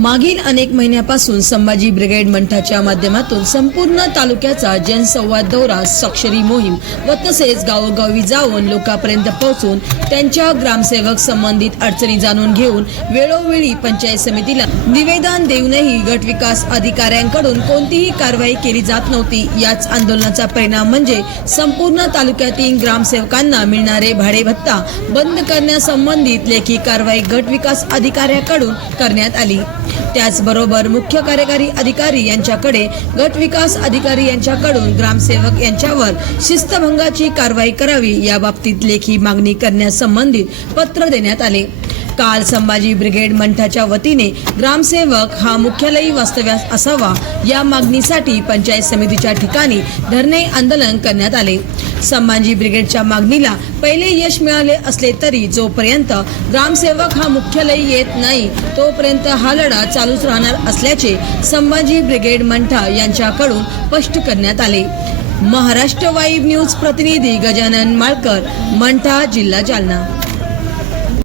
मागील अनेक महिन्यापासून संभाजी ब्रिगेड मंठाच्या माध्यमातून संपूर्ण तालुक्याचा जनसंवाद दौरा स्वाक्षरी मोहीम व तसेच गावोगावी जाऊन लोकांपर्यंत पोहोचून त्यांच्या ग्रामसेवक संबंधित अडचणी जाणून घेऊन वेळोवेळी पंचायत समितीला निवेदन देऊनही गट विकास अधिकाऱ्यांकडून कोणतीही कारवाई केली जात नव्हती. याच आंदोलनाचा परिणाम म्हणजे संपूर्ण तालुक्यातील ग्रामसेवकांना मिळणारे भाडे भत्ता बंद करण्यासंबंधित लेखी कारवाई गट विकास अधिकाऱ्याकडून करण्यात आली. त्याचबरोबर मुख्य कार्यकारी अधिकारी यांच्याकडे गट विकास अधिकारी यांच्याकडून ग्रामसेवक यांच्यावर शिस्तभंगाची कारवाई करावी याबाबतीत लेखी मागणी करण्यासंबंधित पत्र देण्यात आले. काल संभाजी ब्रिगेड मंठाच्या वतीने ग्रामसेवक हा मुख्यालयी वास्तव्यास असावा या मागणीसाठी पंचायत समितीच्या ठिकाणी धरणे आंदोलन करण्यात आले. संभाजी ब्रिगेडच्या मागणीला पहिले यश मिळाले असले तरी जोपर्यंत ग्रामसेवक हा मुख्यालयी येत नाही तोपर्यंत हा लढा चालूच राहणार असल्याचे संभाजी ब्रिगेड मंठा यांच्याकडून स्पष्ट करण्यात आले. महाराष्ट्र वाईब न्यूज प्रतिनिधी गजानन माळकर मंठा जिल्हा जालना.